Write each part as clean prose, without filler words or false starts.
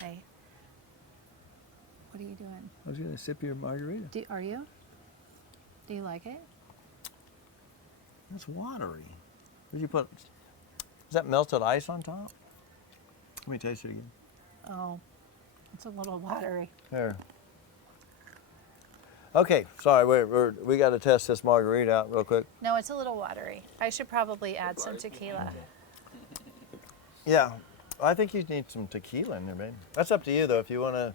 Hey. What are you doing? I was going to sip your margarita. Are you? Do you like it? That's watery. Did you put, is that melted ice on top? Let me taste it again. Oh, it's a little watery. There. Okay, sorry, we got to test this margarita out real quick. No, it's a little watery. I should probably add some tequila. Yeah, I think you need some tequila in there, babe. That's up to you, though, if you want to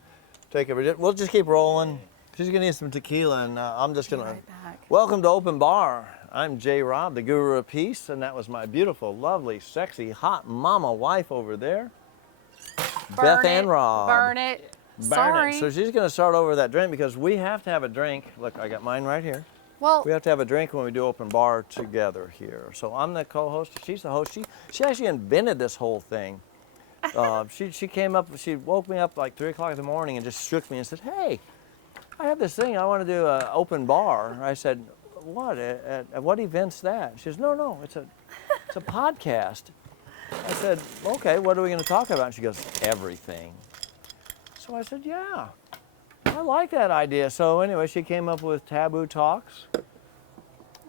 take it. We'll just keep rolling. She's going to need some tequila, and I'm just going to... Right back. Welcome to Open Bar. I'm J. Rob, the Guru of Peace, and that was my beautiful, lovely, sexy, hot mama wife over there, Beth Ann Rob. Burn it. Burn Sorry. it. So she's going to start over that drink because we have to have a drink. Look, I got mine right here. Well, We have to have a drink when we do Open Bar together here. So I'm the co-host. She's the host. She actually invented this whole thing. She came up. She woke me up like 3 o'clock in the morning and just shook me and said, "Hey, I have this thing. I want to do an Open Bar." I said, "What? At what event's that?" She says, "No, it's a podcast." I said, "Okay, what are we going to talk about?" And she goes, "Everything." So I said, "Yeah, I like that idea." So anyway, she came up with Taboo Talks,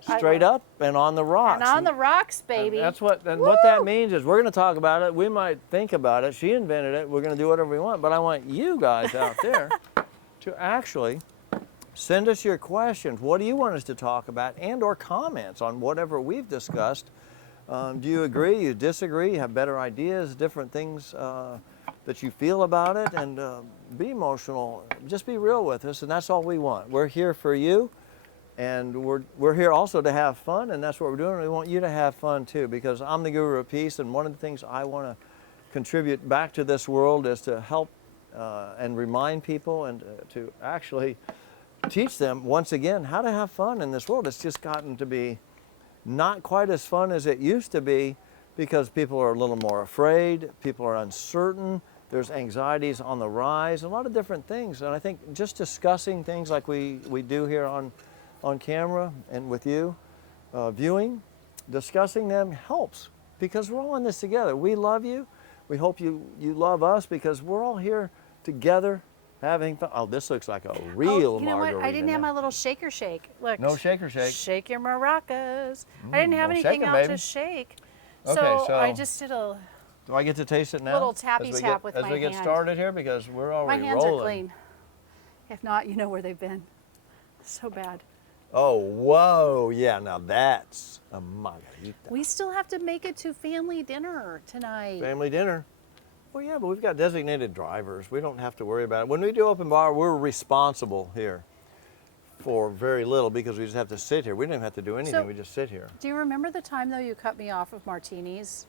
straight up and on the rocks. and on the rocks, baby. And what that means is we're going to talk about it. We might think about it. She invented it. We're going to do whatever we want. But I want you guys out there to actually send us your questions. What do you want us to talk about, and/or comments on whatever we've discussed? Do you agree? You disagree? You have better ideas? Different things that you feel about it? And be emotional. Just be real with us, and that's all we want. We're here for you. And we're here also to have fun, and that's what we're doing. We want you to have fun too, because I'm the Guru of Peace, and one of the things I want to contribute back to this world is to help and remind people and to actually teach them once again how to have fun in this world. It's just gotten to be not quite as fun as it used to be because people are a little more afraid, people are uncertain, there's anxieties on the rise, a lot of different things. And I think just discussing things like we do here on camera and with you, viewing, discussing them helps because we're all in this together. We love you. We hope you love us because we're all here together having fun. Oh, this looks like a real you know margarita. what? I didn't have now. my little shaker shake. Look. No shaker shake. Shake your maracas. I didn't have well, anything shake 'em, else baby. to shake. Okay, so I just did a Do I get to taste it now? little tappy as we tap get, with as my we get hand. started here because we're My already hands rolling. are clean. If not, you know where they've been. So bad. Oh, whoa. Yeah, now that's a margarita. We still have to make it to family dinner tonight. Family dinner. Well, yeah, but we've got designated drivers. We don't have to worry about it. When we do Open Bar, we're responsible here for very little because we just have to sit here. We don't even have to do anything. So- We just sit here. Do you remember the time though you cut me off of martinis?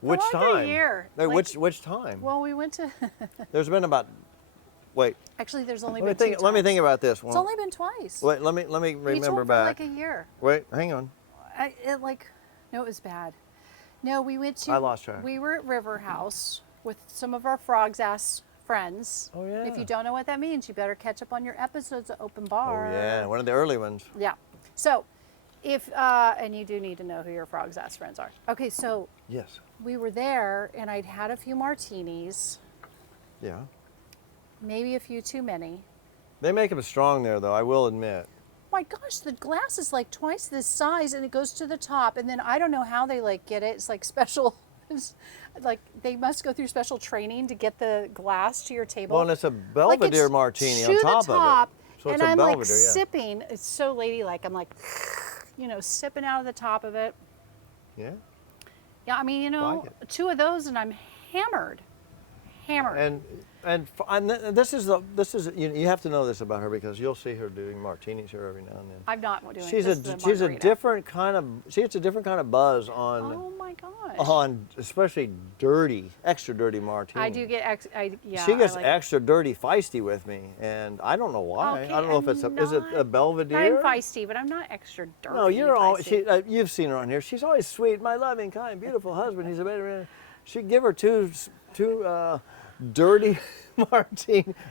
Which like time? a year. No, Like- which time? Well, we went to. There's been about. Wait. Actually, there's only Let me been think. two Let me times. think about this It's one. only been twice. Wait. Let me We remember told for back. like a year. Wait. Hang on. No, it was bad. No, we went to. I lost track. We were at River House with some of our Frogs Ass friends. Oh, yeah. If you don't know what that means, you better catch up on your episodes of Open Bar. Oh yeah, one of the early ones. Yeah. So, if and you do need to know who your Frogs Ass friends are. Okay, so Yes. we were there, and I'd had a few martinis, Yeah. maybe a few too many. They make them strong there, though. I will admit. My gosh, the glass is like twice this size, and it goes to the top, and then I don't know how they like get it. It's like special. It's like they must go through special training to get the glass to your table. Well, and it's a Belvedere martini to on top the top, of it. So and it's a I'm Belvedere, like yeah. sipping. It's so ladylike. I'm like, sipping out of the top of it. Yeah. Yeah, I mean, Like two of those, and I'm hammered. And this is you have to know this about her because you'll see her doing martinis here every now and then. I'm not doing She's this. a different kind of buzz on Oh my gosh. especially extra dirty martinis. I do get She gets I like, extra dirty feisty with me, and I don't know why. Okay, I don't know if I'm is it a not- Belvedere? I'm feisty, but I'm not extra dirty. No, you're all. feisty. You've seen her on here. She's always sweet. My loving, kind, beautiful husband. He's a better. She'd give her two dirty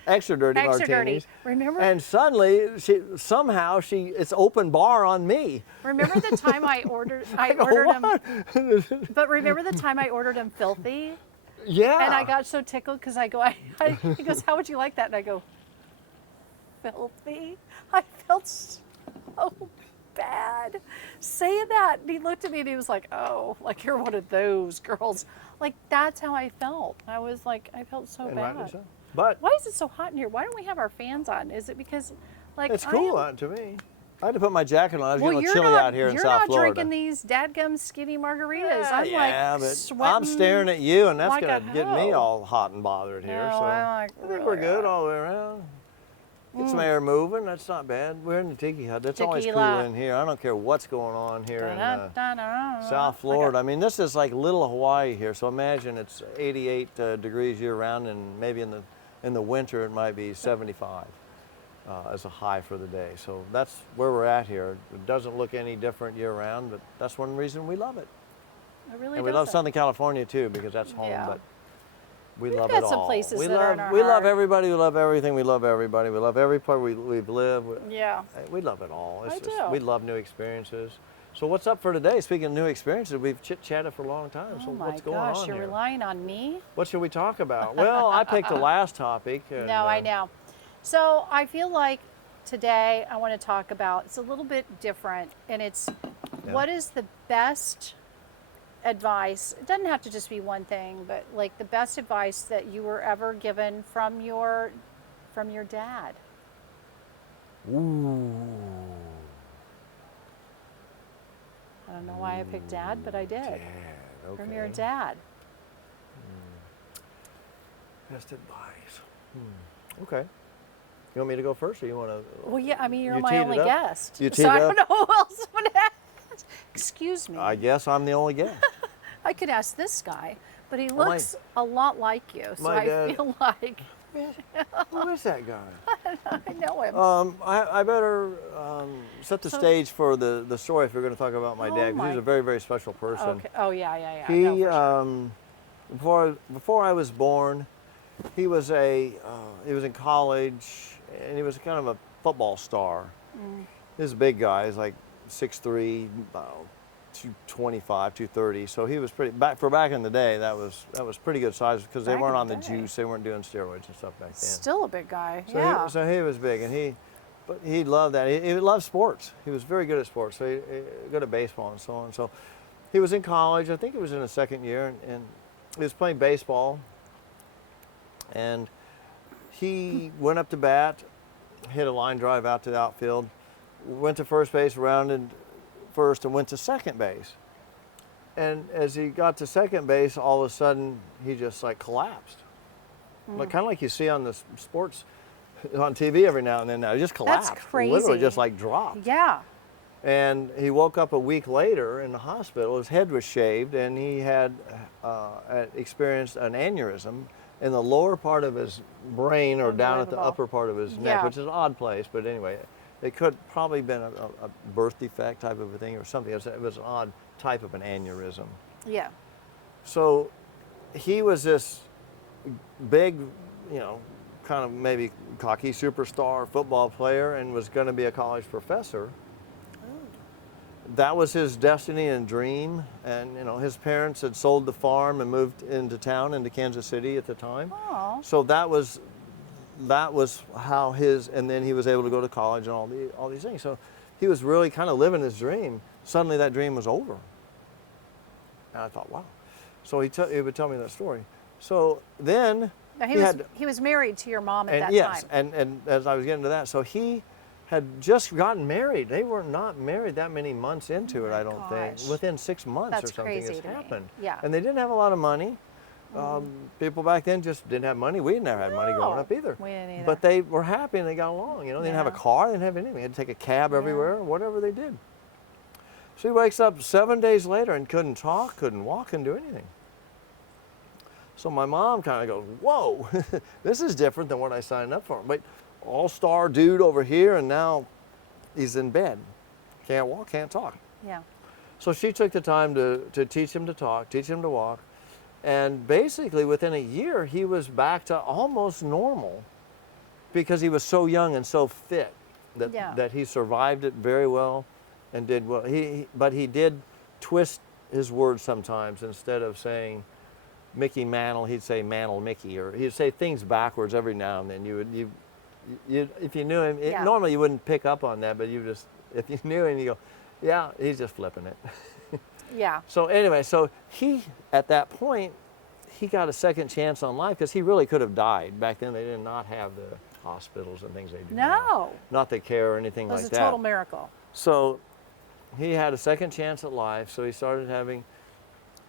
extra dirty Extra dirty. martinis. Remember? And suddenly, it's Open Bar on me. Remember the time I ordered? I go, ordered "What?" them. But remember the time I ordered them filthy? Yeah. And I got so tickled because I go, he goes, how would you like that? And I go, filthy. I felt so bad saying that. And he looked at me and he was like, oh, like you're one of those girls. Like that's how I felt. I was like, I felt so And bad. rightly so. But Why is it so hot in here? Why don't we have our fans on? Is it because, like, it's cool to me. I had to put my jacket on. I was well, getting a you're little chilly not, out here in you're South not Florida. drinking these dadgum skinny margaritas. I'm yeah, like but sweating. I'm staring at you, and that's like going a to get me hoe. all hot and bothered here. No, So I like I think really we're good hot. all the way around. Get some air moving. That's not bad. We're in the Tiki Hut. That's always cool Tequila. in here. I don't care what's going on here in Da-da-da-da-da. South Florida. I mean, this is like little Hawaii here. So imagine it's 88 degrees year round, and maybe in the winter it might be 75 as a high for the day. So that's where we're at here. It doesn't look any different year round, but that's one reason we love it. It really And we love doesn't. Southern California too, because that's home. Yeah. But we We've love got it some all. places we that love are in our we love heart. everybody. We love everything. We love everybody. We love every part we've lived. Yeah. We love it all. I do. We love new experiences. So what's up for today? Speaking of new experiences, we've chit-chatted for a long time. Oh So my what's going gosh, on you're here? relying on me? What should we talk about? Well, I picked the last topic. And, No, I know. So I feel like today I want to talk about, it's a little bit different, and it's what is the best advice? It doesn't have to just be one thing, but like the best advice that you were ever given from your dad. Ooh. I don't know why I picked dad, but I did. Dad, okay. From your dad. Best advice. Okay. You want me to go first, or you want to? Well, yeah, I mean, you're You my teed it only up? guest. You so teed I it don't know who else would ask. Excuse me. I guess I'm the only guest. I could ask this guy, but he Well, my- looks a lot like you. So my I dad- feel like Who is that guy? I know him. I better set the stage for the story if you're going to talk about my Oh dad, because my- he's a very, very special person. Okay. Oh yeah, yeah, yeah. He, No, for sure. before I was born, he was he was in college, and he was kind of a football star. He was a big guy. He's like 6'3", 225, 230. So he was pretty back in the day. That was pretty good size, because they Back weren't in on the the day. juice. They weren't doing steroids and stuff back then. Still a big guy. So yeah. so he was big, and but he loved that. He loved sports. He was very good at sports. So he good at baseball and so on. So he was in college. I think he was in his second year, and he was playing baseball. And he went up to bat, hit a line drive out to the outfield, went to first base, rounded first, and went to second base. And as he got to second base, all of a sudden he just like collapsed, like kind of like you see on the sports on TV every now and then. Now he just collapsed, crazy. literally just like dropped. Yeah. And he woke up a week later in the hospital. His head was shaved, and he had experienced an aneurysm in the lower part of his brain, or down at the Unbelievable. upper part of his neck, Yeah. which is an odd place. But anyway, it could probably been a birth defect type of a thing or something. It was an odd type of an aneurysm. Yeah. So he was this big, kind of maybe cocky superstar football player, and was going to be a college professor. That was his destiny and dream. And his parents had sold the farm and moved into town, into Kansas City at the time. Oh. So that was how and then he was able to go to college and all these things. So he was really kind of living his dream. Suddenly that dream was over. And I thought, wow. So he would tell me that story. So then Now had, he was married to your mom at that yes, time. and as I was getting to that, so he had just gotten married. They were not married that many months into it, I don't gosh. think. Within 6 months That's or something, crazy it's to me. happened. Yeah. And they didn't have a lot of money. People back then just didn't have money. We never had money growing No, up either. we didn't either. But they were happy and they got along. They didn't have a Yeah. car, they didn't have anything. They had to take a cab everywhere, or whatever they did. So he wakes up 7 days later and couldn't talk, couldn't walk, couldn't do anything. So my mom kind of goes, whoa, this is different than what I signed up for. But all-star dude over here, and now he's in bed. Can't walk, can't talk. Yeah. So she took the time to teach him to talk, teach him to walk. And basically within a year, he was back to almost normal, because he was so young and so fit that, Yeah. that he survived it very well and did well. But he did twist his words sometimes. Instead of saying Mickey Mantle, he'd say Mantle Mickey, or he'd say things backwards every now and then. If you knew him, Yeah. normally you wouldn't pick up on that, but if you knew him, you go, yeah, he's just flipping it. Yeah. So anyway, so he, at that point, he got a second chance on life because he really could have died. Back then, they did not have the hospitals and things they do now. No. Not the care or anything It was like a that. total miracle. So he had a second chance at life, so he started having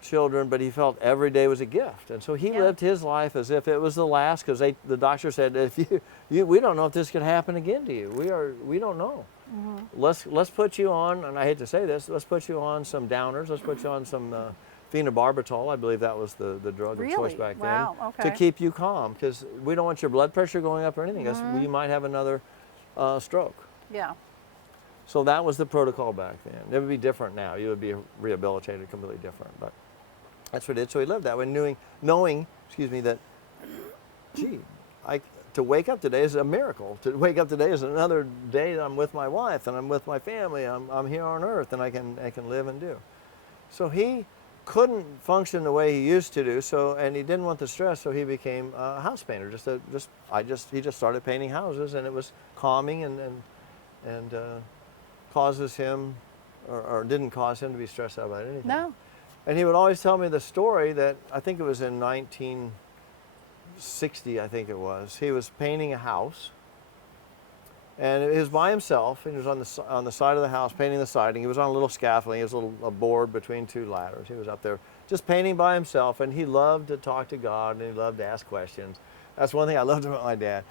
children, but he felt every day was a gift. And so he Yeah. lived his life as if it was the last, because the doctor said, if we don't know if this could happen again to you. We don't know. Let's put you on, and I hate to say this, let's put you on some downers. Let's put you on some phenobarbital. I believe that was the drug of choice Really? back Wow, then, to okay. keep you calm, because we don't want your blood pressure going up or anything, because you might have another stroke. Yeah. So that was the protocol back then. It would be different now. You would be rehabilitated completely different, but that's what it is. So he lived that way, knowing, that, gee, to wake up today is a miracle. To wake up today is another day that I'm with my wife and I'm with my family. I'm here on earth and I can live and do. So he couldn't function the way he used to do. So, and he didn't want the stress. So he became a house painter. He just started painting houses, and it was calming and causes him, or didn't cause him to be stressed out about anything. No. And he would always tell me the story that, I think it was in 1960, I think it was. He was painting a house, and he was by himself, and he was on the side of the house painting the siding. He was on a little scaffolding. He was a board between two ladders. He was up there just painting by himself, and he loved to talk to God, and he loved to ask questions. That's one thing I loved about my dad.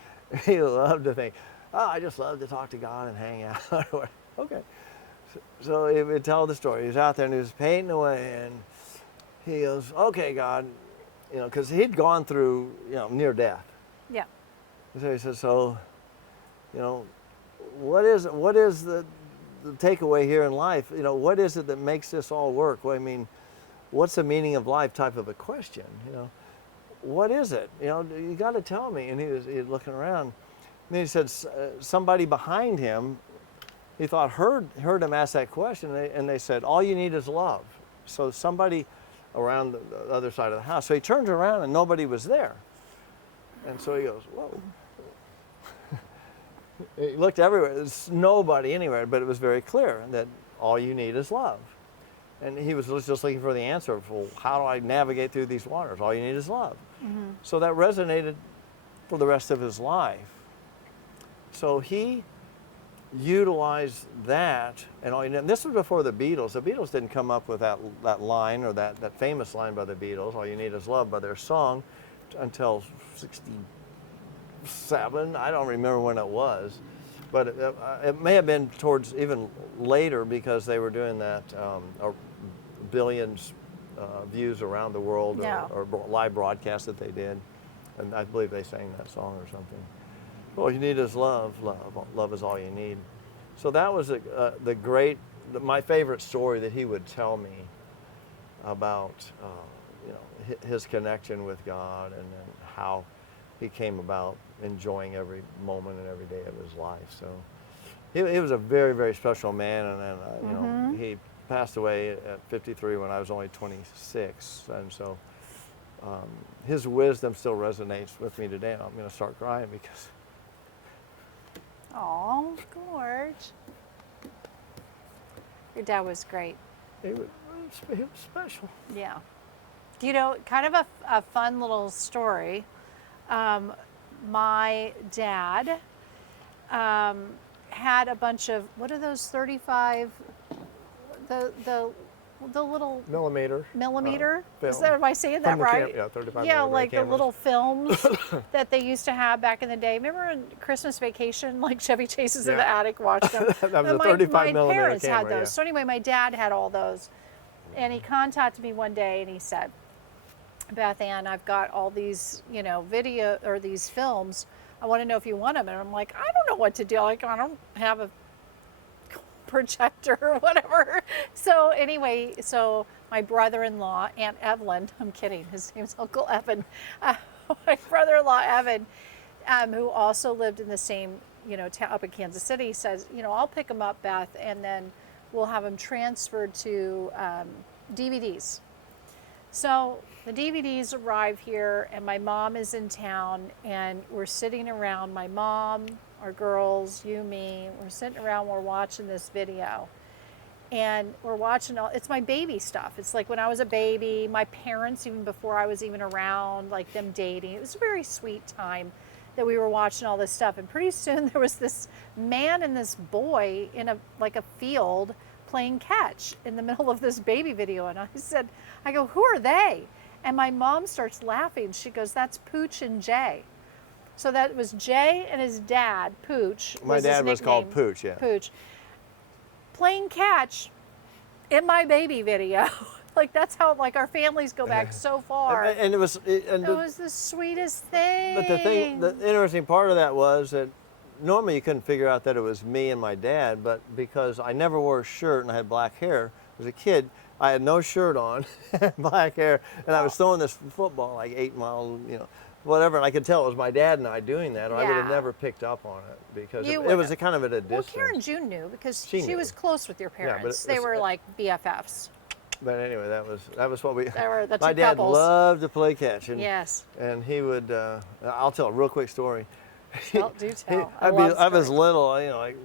He loved to think, I just love to talk to God and hang out. Okay. So he would tell the story. He was out there and he was painting away, and he goes, okay, God, because he'd gone through, near death. Yeah. So he says, what is the takeaway here in life? What is it that makes this all work? Well, I mean, what's the meaning of life type of a question, What is it? You got to tell me. And he was looking around. And then he said, somebody behind him, he thought heard him ask that question, and they said, all you need is love. So somebody around the other side of the house. So he turns around and nobody was there. And so he goes, whoa. He looked everywhere. There's nobody anywhere, but it was very clear that all you need is love. And he was just looking for the answer. Well, how do I navigate through these waters? All you need is love. Mm-hmm. So that resonated for the rest of his life. So he utilized that, and this was before the Beatles. The Beatles didn't come up with that line, or that famous line by the Beatles, all you need is love, by their song, until 67. I don't remember when it was, but it may have been towards even later, because they were doing that billions views around the world, Yeah. or live broadcast that they did, and I believe they sang that song or something. All you need is love. Love is all you need. So that was my favorite story that he would tell me about, his connection with God, and how he came about enjoying every moment and every day of his life. So he was a very, very special man, and he passed away at 53 when I was only 26, and so his wisdom still resonates with me today. I'm going to start crying because. Oh, George. Your dad was great. He was special. Yeah. Kind of a fun little story. My dad had a bunch of, what are those 35, the little Millimeter. Is Film. that, am I saying that right? Yeah, 35 Yeah, millimeter like cameras. the little films that they used to have back in the day. Remember on Christmas Vacation, like Chevy Chase's in the Yeah. attic watched them? That was a my 35 millimeter parents had camera, those. yeah. So anyway, my dad had all those. And he contacted me one day and he said, Beth Ann, I've got all these, video or these films. I want to know if you want them. And I'm like, I don't know what to do. Like, I don't have a projector or whatever. So anyway, my brother-in-law, Aunt Evelyn, I'm kidding, his name's Uncle Evan. My brother-in-law, Evan, who also lived in the same, town up in Kansas City, says, I'll pick him up, Beth, and then we'll have him transferred to DVDs. So the DVDs arrive here, and my mom is in town, and we're sitting around. My mom, our girls, you, me. We're sitting around. We're watching this video, and we're watching all. It's my baby stuff. It's like when I was a baby, my parents, even before I was even around, like them dating. It was a very sweet time that we were watching all this stuff. And pretty soon there was this man and this boy in a field playing catch in the middle of this baby video. And I go, who are they? And my mom starts laughing. She goes, that's Pooch and Jay. So that was Jay and his dad, Pooch. My dad was called Pooch, yeah. Pooch. Playing catch in my baby video. Like that's how like our families go back so far. And it was the sweetest thing. But the interesting part of that was that normally you couldn't figure out that it was me and my dad, but because I never wore a shirt and I had black hair as a kid, I had no shirt on, black hair, and I was throwing this football like 8 mile, whatever, and I could tell it was my dad and I doing that, or I would have never picked up on it because it was kind of at a distance. Well, Karen June knew because she she was close with your parents. Yeah, they were like BFFs. But anyway, that was what we. They were the two my dad couples. loved to play catch, and yes. And he would. I'll tell a real quick story. Well, do tell. I was little, like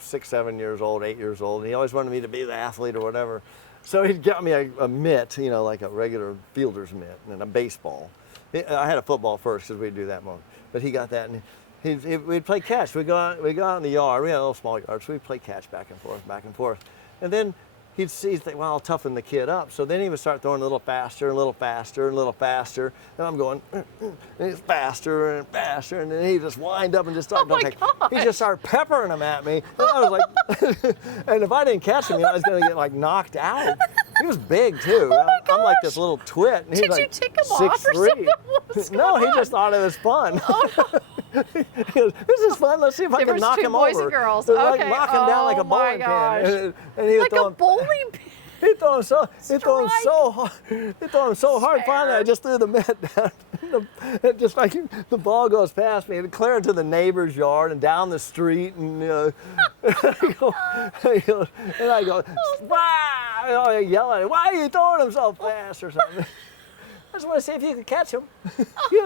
6, 7 years old, 8 years old, and he always wanted me to be the athlete or whatever. So he'd get me a mitt, like a regular fielder's mitt, and a baseball. I had a football first because we'd do that more, but he got that, and we'd play catch. We'd go out in the yard. We had a little small yard, so we'd play catch back and forth, and then. He'd think, well, I'll toughen the kid up. So then he would start throwing a little faster and a little faster and a little faster. And I'm going, and it's faster and faster. And then he just wind up and just start, he just started peppering them at me. And I was like, and if I didn't catch him, I was going to get like knocked out. He was big too. Oh my I'm like gosh. this little twit. And he's Did you like tick him off or 6'3". something? What was No, going he just thought it was fun. Oh, no. He goes, this is fun. Let's see if I can There was knock two him boys over. and girls. So, like, Okay. knock him down like a Oh, my bowling gosh. pin. And he would Like throw a him, bowling pin. He'd throw him so hard. He'd throw him so hard. Finally, I Scared. just threw the mitt down. It just like the ball goes past me and clear into the neighbor's yard and down the street, and I go, wow! I yell at him, why are you throwing him so fast or something? I just want to see if you could catch him. He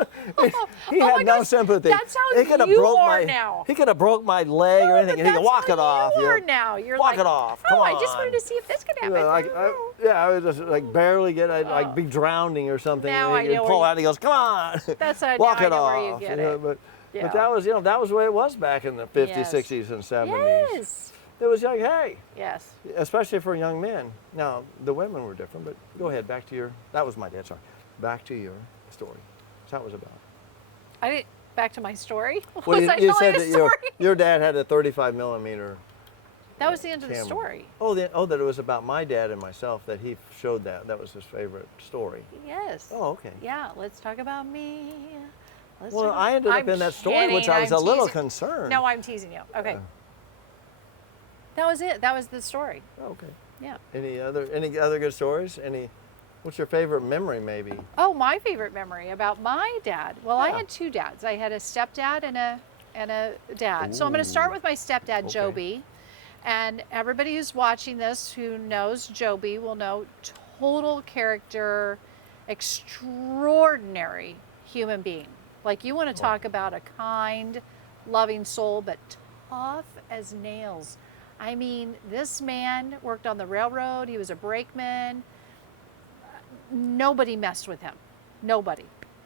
my had no gosh, sympathy. that's how He could have you broke are my now. He could have broke my leg or anything, and he could walk it off. You are now. You're walk like, it off. Come I just on. wanted to see if this could happen. I would just like barely get, I'd like be drowning or something. Now and I he'd know pull where out, and he goes, come on. That's how walk now I it know off. where you get it. But Yeah. that was the way it was back in the 50s, Yes. 60s, and 70s. Yes. It was like, hey, Yes. especially for young men. Now, the women were different, but go ahead, that was my dad, sorry. Back to your story. That's what it was about. Back to my story. Well, Was I you telling said a that story? your dad had a 35 millimeter. That was the end of the camera. story. That it was about my dad and myself, that he showed that. That was his favorite story. Yes. Oh, okay. Yeah. Let's talk about me. Well, I ended up in that story, which I was a little concerned. No, I'm teasing you. Okay. That was it. That was the story. Oh, okay. Yeah. Any other good stories? What's your favorite memory, maybe? Oh, my favorite memory about my dad. Well, I Yeah. had two dads. I had a stepdad and a dad. So I'm going to start with my stepdad, Okay. Joby. And everybody who's watching this who knows Joby will know total character, extraordinary human being. Like, you want to talk about a kind, loving soul, but tough as nails. I mean, this man worked on the railroad. He was a brakeman. Nobody messed with him. Nobody.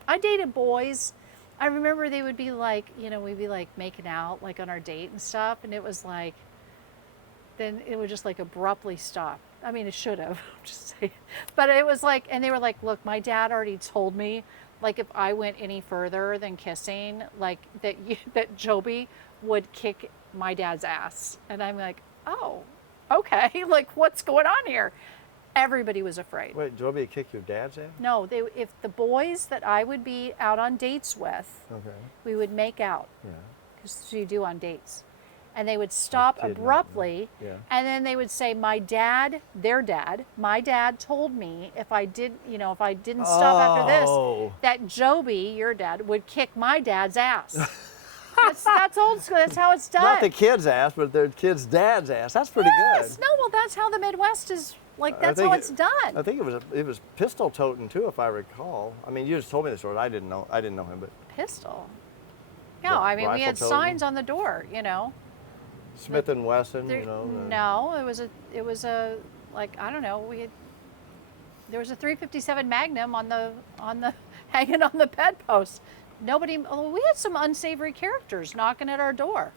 I dated boys. I remember they would be like, we'd be like making out like on our date and stuff. And it was like, then it would just like abruptly stop. I mean, it should have, I'm just saying. But it was like, and they were like, look, my dad already told me, like, if I went any further than kissing, like that Joby would kick my dad's ass. And I'm like, oh, okay. Like, what's going on here? Everybody was afraid. Wait, Joby kick your dad's ass? No, if the boys that I would be out on dates with, Okay. we would make out, Yeah. because you do on dates. And they would stop kid, not me. abruptly, Yeah. and then they would say, my dad told me if I didn't stop after Oh. this, that Joby, your dad, would kick my dad's ass. That's old school. That's how it's done. Not the kid's ass, but the kid's dad's ass. That's pretty Yes. good. No, well, that's how the Midwest is Like I that's think how it's done. I think it was pistol toting too, if I recall. I mean, you just told me the story. I didn't know him, but Pistol. No, But I mean we rifle had toting? signs on the door. Smith and Wesson, There- you know. no, it was a like I don't know. There was a 357 Magnum on the hanging on the bedpost. Nobody. Oh, we had some unsavory characters knocking at our door.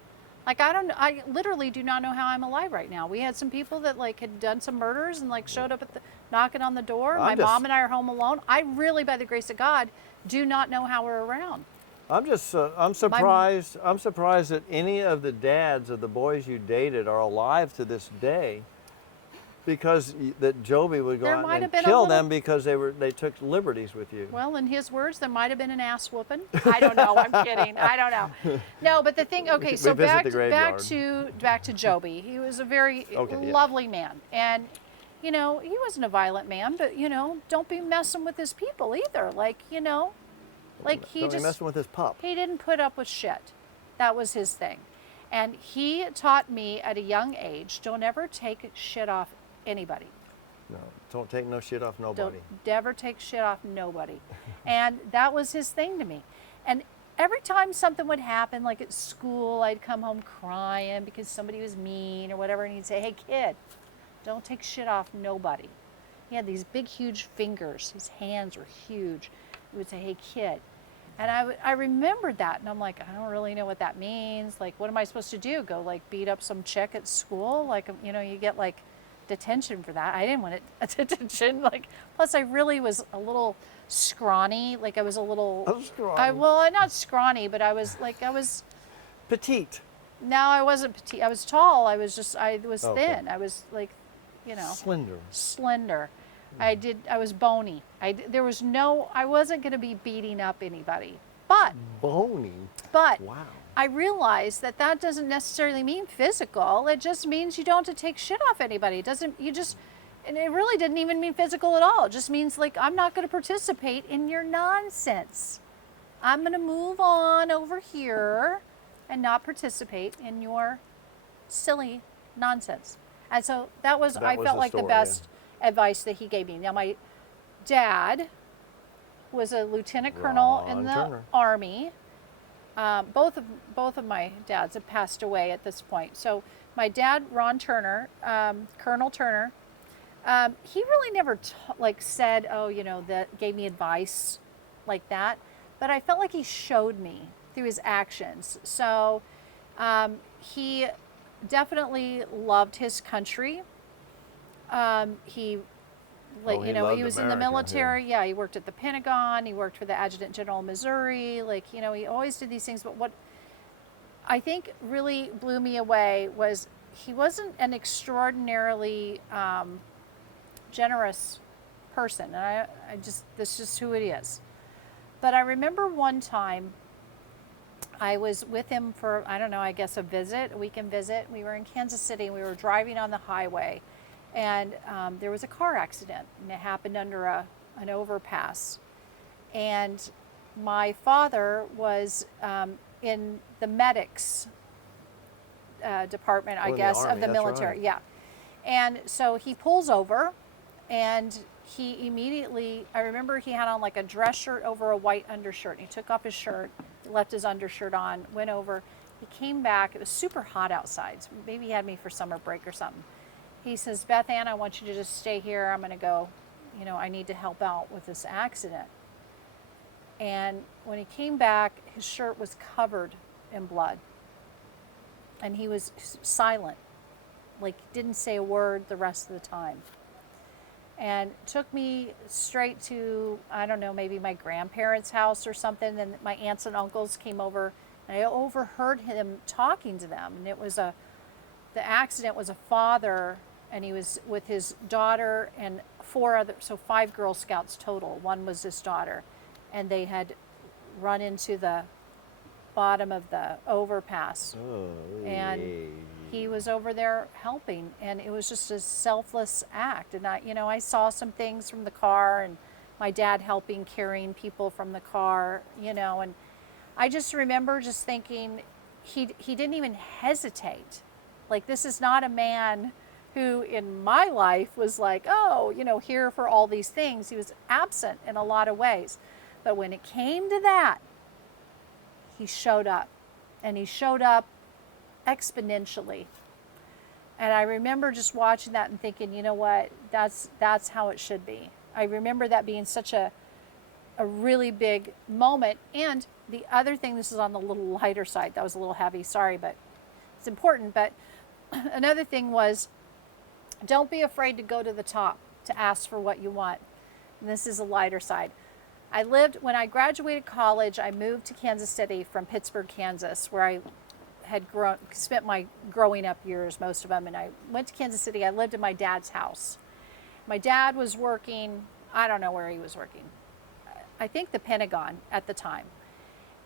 Like I literally do not know how I'm alive right now. We had some people that like had done some murders and like showed up at the knocking on the door. My mom and I are home alone. I really, by the grace of God, do not know how we're around. I'm surprised. I'm surprised that any of the dads of the boys you dated are alive to this day, because that Joby would go There out might and have been a kill little- them because they took liberties with you. Well, in his words, there might have been an ass whooping. I don't know. I'm kidding. I don't know. No, but the thing. Okay, so We visit back the back to Joby. He was a very Okay, yeah. lovely man, and he wasn't a violent man, but don't be messing with his people either. Like like he Don't be just messing with his pup. he didn't put up with shit. That was his thing, and he taught me at a young age: don't ever take shit off anybody. No, don't take no shit off nobody. Don't never take shit off nobody. And that was his thing to me. And every time something would happen, like at school, I'd come home crying because somebody was mean or whatever, and he'd say, "Hey kid, don't take shit off nobody." He had these big, huge fingers. His hands were huge. He would say, "Hey kid." And I remembered that, and I'm like, I don't really know what that means. Like, what am I supposed to do? Go like beat up some chick at school? Like, you get like detention for that. I didn't want it detention. Like, plus I really was a little scrawny. Like I was a little. Scrawny. Well, not scrawny, but I was. Petite. No, I wasn't petite. I was tall. I was Okay. thin. I was like, Slender. slender. I was bony. I wasn't going to be beating up anybody. Bony. But Wow. I realized that doesn't necessarily mean physical. It just means you don't have to take shit off anybody. And it really didn't even mean physical at all. It just means like, I'm not going to participate in your nonsense. I'm going to move on over here and not participate in your silly nonsense. And so I felt the like the story, best advice that he gave me. Now, my dad was a lieutenant colonel in Ron the Turner. Army. Both of my dads have passed away at this point. So my dad, Ron Turner, Colonel Turner, he really never said, that gave me advice like that. But I felt like he showed me through his actions. So he definitely loved his country. He he loved was in the America, military. Yeah, he worked at the Pentagon. He worked for the Adjutant General of Missouri. He always did these things. But what I think really blew me away was he wasn't an extraordinarily generous person. And that's just who it is. But I remember one time I was with him for, I don't know, I guess a weekend visit. We were in Kansas City and we were driving on the highway. And there was a car accident, and it happened under an overpass. And my father was in the medics department, I in the guess, of Army, the that's military. right. Yeah. And so he pulls over, and he immediately, I remember he had on like a dress shirt over a white undershirt. And he took off his shirt, left his undershirt on, went over. He came back. It was super hot outside. So maybe he had me for summer break or something. He says, "Beth Ann, I want you to just stay here. I'm going to go, I need to help out with this accident." And when he came back, his shirt was covered in blood. And he was silent, like didn't say a word the rest of the time. And took me straight to, I don't know, maybe my grandparents' house or something. And my aunts and uncles came over, and I overheard him talking to them. And the accident was a father, and he was with his daughter and 5 Girl Scouts total. One was his daughter, and they had run into the bottom of the overpass. Oh, And he was over there helping, and it was just a selfless act. And I saw some things from the car, and my dad helping carrying people from the car, and I just remember just thinking he didn't even hesitate. Like, this is not a man who in my life was like, oh, here for all these things. He was absent in a lot of ways. But when it came to that, he showed up, and he showed up exponentially. And I remember just watching that and thinking, you know what, that's how it should be. I remember that being such a really big moment. And the other thing, this is on the little lighter side, that was a little heavy, sorry, but it's important. But another thing was, don't be afraid to go to the top to ask for what you want. And this is a lighter side. When I graduated college, I moved to Kansas City from Pittsburgh, Kansas, where I had spent my growing up years, most of them. And I went to Kansas City. I lived in my dad's house. My dad was working, I don't know where he was working. I think the Pentagon at the time.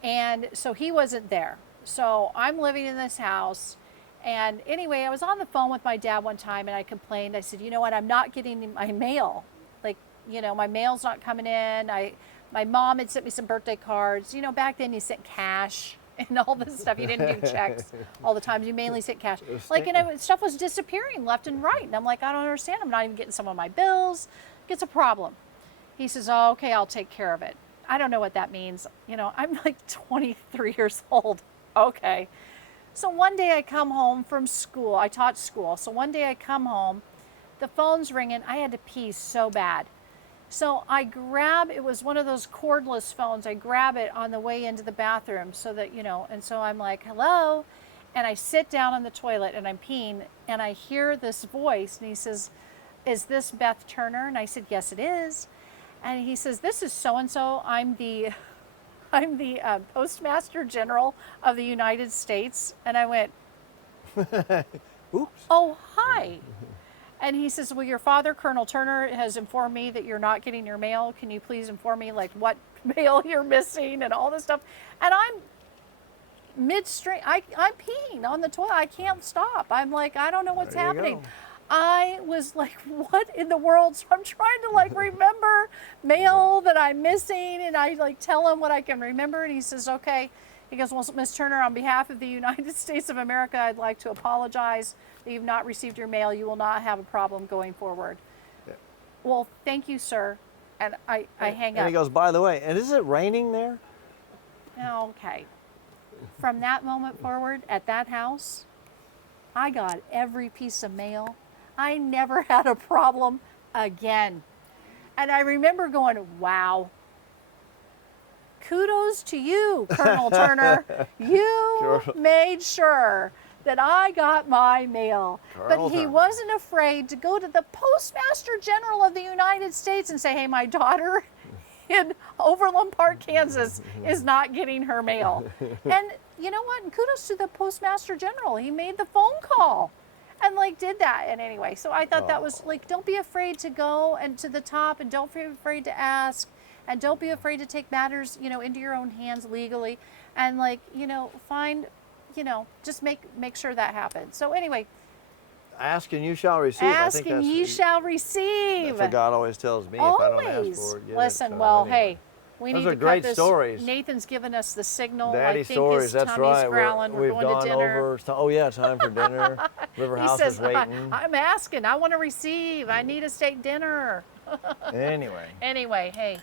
And so he wasn't there. So I'm living in this house. And anyway, I was on the phone with my dad one time and I complained. I said, you know what, I'm not getting my mail. Like, my mail's not coming in. My mom had sent me some birthday cards. Back then you sent cash and all this stuff. You didn't do checks all the time. You mainly sent cash. Stuff was disappearing left and right. And I'm like, I don't understand. I'm not even getting some of my bills. It's a problem. He says, oh, okay, I'll take care of it. I don't know what that means. I'm like 23 years old. Okay. So one day I come home from school. I taught school. So one day I come home, the phone's ringing. I had to pee so bad. So it was one of those cordless phones. I grab it on the way into the bathroom so that, and so I'm like, hello. And I sit down on the toilet and I'm peeing and I hear this voice and he says, is this Beth Turner? And I said, yes, it is. And he says, this is so-and-so. I'm the Postmaster General of the United States. And I went, oops. Oh, hi. And he says, well, your father, Colonel Turner, has informed me that you're not getting your mail. Can you please inform me, what mail you're missing and all this stuff? And I'm midstream. I'm peeing on the toilet. I can't stop. I'm like, I don't know what's happening. I was like, what in the world? So I'm trying to remember mail that I'm missing. And I tell him what I can remember. And he says, okay. He goes, well, Ms. Turner, on behalf of the United States of America, I'd like to apologize that you've not received your mail. You will not have a problem going forward. Yeah. Well, thank you, sir. And I hang up. And he goes, by the way, and is it raining there? Okay. From that moment forward, at that house, I got every piece of mail. I never had a problem again. And I remember going, wow. Kudos to you, Colonel Turner. You made sure that I got my mail. But he wasn't afraid to go to the Postmaster General of the United States and say, hey, my daughter in Overland Park, Kansas is not getting her mail. And you know what? And kudos to the Postmaster General. He made the phone call and did that. And anyway, so I thought that was don't be afraid to go and to the top, and don't be afraid to ask. And don't be afraid to take matters, into your own hands legally, and find, just make sure that happens. So anyway, ask and you shall receive. Ask and ye shall receive. That's what God always tells me. Always. If I don't ask for it, get Listen, it. well, anyway. hey, we Those need are to great cut this. stories. Nathan's given us the signal. Daddy I think stories. his That's tummy's right. growling. We're We've going gone to dinner. over. Oh yeah, time for dinner. River He House says, is waiting. I'm asking. I want to receive. I need a steak dinner. Anyway, hey.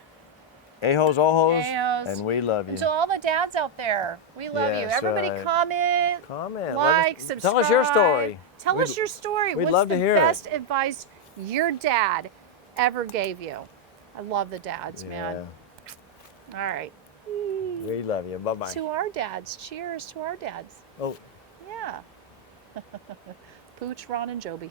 Ahos, ohos, Ahos. and we love you. And to all the dads out there, we love you. Everybody comment, like, subscribe. Tell us your story. Tell us your story. We'd What's love the to hear best advice your dad ever gave you? I love the dads, man. All right. We love you. Bye-bye. To our dads. Cheers to our dads. Oh. Yeah. Pooch, Ron, and Joby.